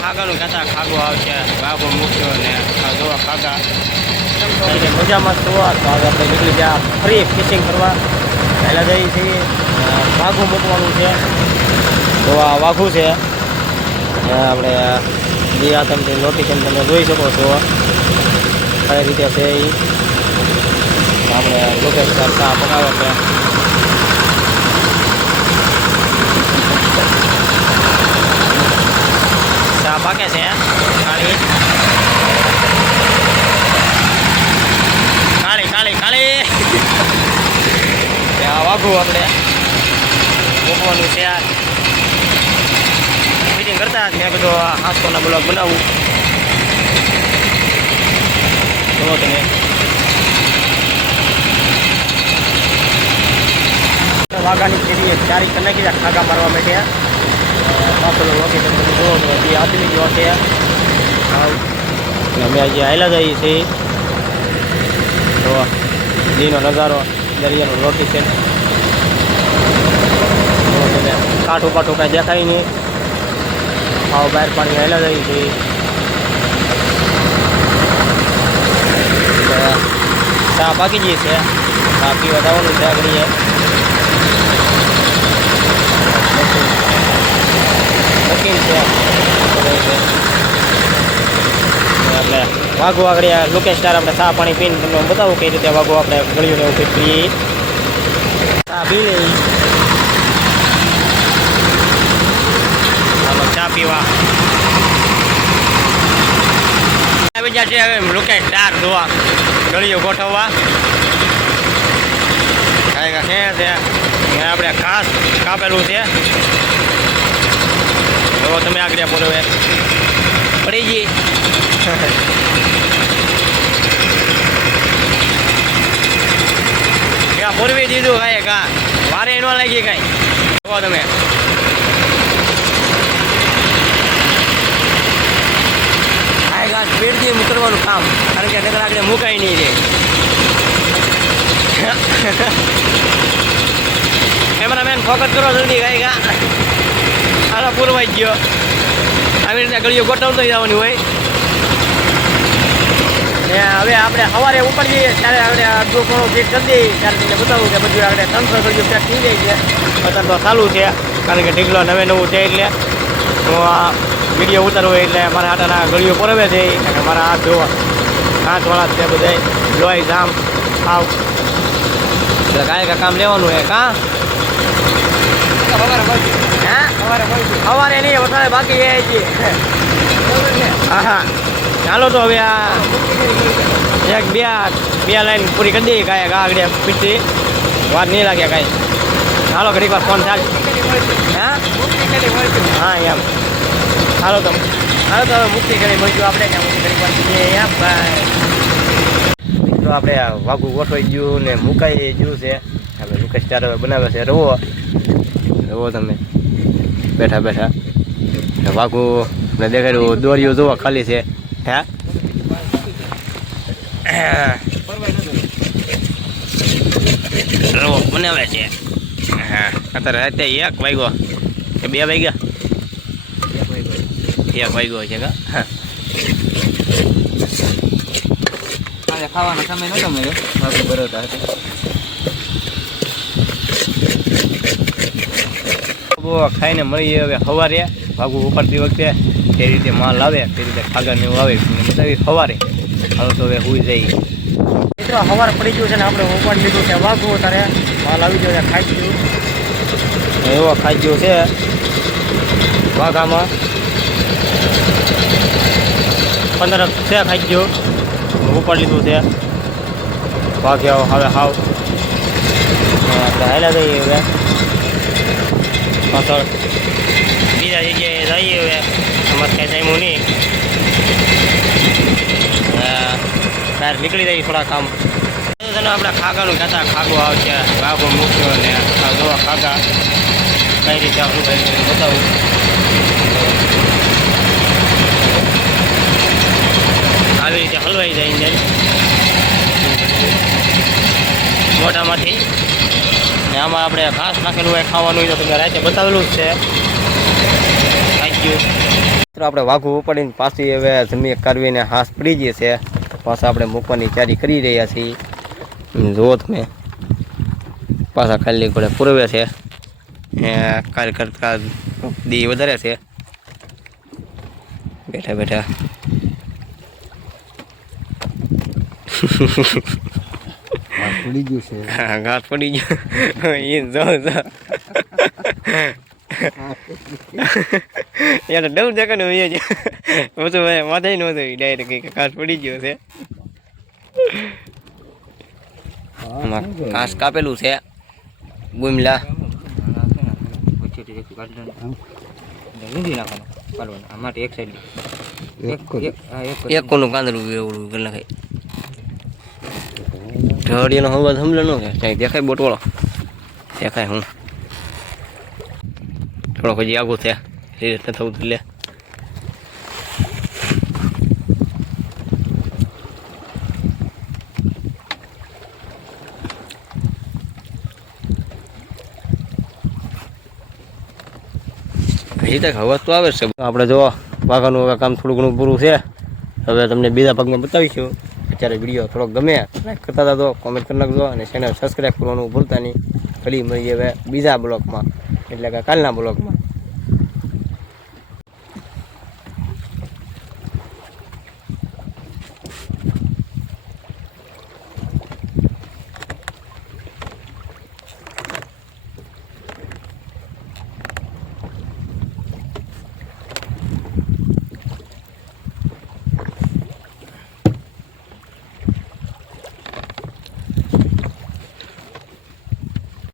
ખાગાનું કહેતા ખાગો આવશે ગાગો મૂક્યો ને જોવા ખાગા મજામાં જોવા તો હવે આપણે નીકળી ગયા ફરી ફિશિંગ કરવા પહેલાં જઈએ છીએ વાઘું મૂકવાનું છે તો આ વાઘું છે આપણે જે આ તમે લોકેશન તમે જોઈ શકો છો કઈ રીતે છે એ આપણે લોકેશન ચા પકાવે છે ચા પાકે છે કાળી કાળી કાળી કાળી આ વાઘું આપણે મૂકવાનું છે ફિટિંગ કરતા મેં બધો હાથોના બ્લોગ બનાવું જુઓ તમે વાઘાની ખેતી ચારી કરી નાખી ખાગા મારવા માટે પાછળ લોકેશન બધું જોવો તો હજી આદમી જો છે અમે હજી હાલ્યા જઈએ છીએ તો દીનો નજારો દરિયાનું લોકેશન કાઠું કાઠું કાંઈ દેખાય નહીં આવો બહાર પાણી હાલ્યા જઈએ છીએ ચા પાકી જઈએ છે ચા પીવા જવાનું છે આગળ બુકિંગ છે એટલે વાઘું આગળ લોકેશ સ્ટાર આપણે ચા પાણી પીને તમને બતાવું કઈ રીતે વાઘું આપણે ગળ્યું એવું કંઈક પીએ ચા પી લઈ ચાલો ચા પીવા બીજા છે હવે લોકેશ સ્ટાર જોવા ગળ્યું ગોઠવવા કાંઈ છે આપણે ઘાસ કાપેલું છે જો તમે આગળ પૂરવે પડી ગઈ ક્યાં પૂરવી દીધું કાંઈ કા વારે ન લાગી કાંઈ જો તમે આ ઘાસ પેટથી મૂકવાનું કામ કારણ કે નકર આગળ મુકાય નહીં રે કેમેરામેન ફોકસ કરો જલ્દી કાંઈ કા આનો પૂરવાઈ ગયો આવી રીતે ગળીઓ ગોઠવતો જવાની હોય ને હવે આપણે સવારે ઉપર જઈએ ત્યારે આપણે અડધો ઘણો ચેક કરી દઈએ ત્યારે તમને બતાવું કે બધું આપણે 300 ગળીઓ પેક થઈ જાય છે અત્યારે તો ચાલુ છે કારણ કે ઢીકલો નવે નવું છે એટલે તો આ વિડીયો ઉતારવો એટલે મારા હાટાના ગળીઓ પરવે છે અને મારા હાથ જોવા કાંચવાળા છે બધા લોહી જામ આવ એટલે કાંઈ કામ લેવાનું હોય કાં સવારે નહીં વધારે બાકી હા હા ચાલો તો હવે આ એક બે લાઈન પૂરી કરી દઈએ કાંઈ આગળ પીટી વાત નહીં લાગે કાંઈ ચાલો ઘડીક વાર ફોન ચાલે હા એમ ચાલો તો હવે મુક્તિ કરી મળ્યું આપણે ઘડીક વાર તો આપણે વાઘું ગોઠવાઈ ગયું ને મુકાઈ ગયું છે આપણે મુકેશ ચાર બનાવે છે રવો તમે બેઠા બેઠા વાઘું ને દેખાડ્યું દોરીઓ જોવા ખાલી છે રવો બનાવે છે હા અત્યારે રાતે 1 વાગ્યો કે 2 વાગ્યા 1 વાગ્યો છે કા ખાવાનો સમય નતો મળ્યો વાઘું ભરવતા હતા ખાઈને મળીએ હવે સવારે વાઘું ઉપાડતી વખતે તે રીતે માલ આવે તે રીતે ખાગરને એવું આવે બતાવી સવારે હવે તો હવે સુઈ જઈએ મિત્રો સવાર પડી ગયું છે ને આપણે ઉપાડી લીધું છે વાઘું ત્યારે માલ આવી ગયો છે ખાઈ ગયું એવો ખાઈ ગયો છે વાઘામાં 15 છે ખાઈ ગયો ઉપાડી લીધું છે વાઘ્યા હવે હાવ આપણે હાલ્યા જઈએ હવે પાછળ બીજા જગ્યાએ જઈએ હવે અમારે કાંઈ જામ્યું નહીં બહાર નીકળી જઈએ થોડા કામ આપણે ખાગાનું કહેતા ખાગો આવશે ગાગો મૂક્યો ને જોવા ખાગા કઈ રીતે આપણું કઈ બતાવું આવી રીતે હલવાઈ જાય ને મોઢામાંથી ને આમાં આપણે ઘાસ નાખેલું હોય ખાવાનું હોય તો તમે રાતે બતાવેલું જ છે થેન્ક યુ મિત્રો આપણે વાઘું ઉપાડીને પાછી હવે જમી કરવીને હાથ પડી ગઈ છે. પાછા આપણે મૂકવાની તૈયારી કરી રહ્યા છીએ. જુઓ તમે પાછા ખાલી ઘોડે પૂરવે છે. કાલ કરતાં દી વધારે છે. બેઠા બેઠા પડી ગયું છે. હા ઘાસ પડી ગયો એ જો યાર ડર દેખાડો એ જ હું તો માથે નહોતું ડાયરેક્ટ ઘાસ પડી ગયો છે. ઘાસ કાપેલું છે ગુમલા માટે એક સાઈડ એક કોનું કાંદરું એવું કરી નાખાય. ઢળીનો અવાજ સમજો ન કે ક્યાંય દેખાય બોટવાળો દેખાય હું થોડોક હજી આગું છે એ રીતના થવું એટલે હજી તક અવાજ તો આવે છે. આપણે જો વાઘાનું હવે કામ થોડું ઘણું પૂરું છે. હવે તમને બીજા ભાગમાં બતાવીશું. અત્યારે વિડીયો થોડોક ગમે લાઈક કરતા હતા તો કોમેન્ટ કરી નાખજો અને ચેનલ સબસ્ક્રાઈબ કરવાનું ભૂલતા નહીં. ફરી મળીએ હવે બીજા બ્લોગમાં એટલે કે કાલના બ્લોગમાં.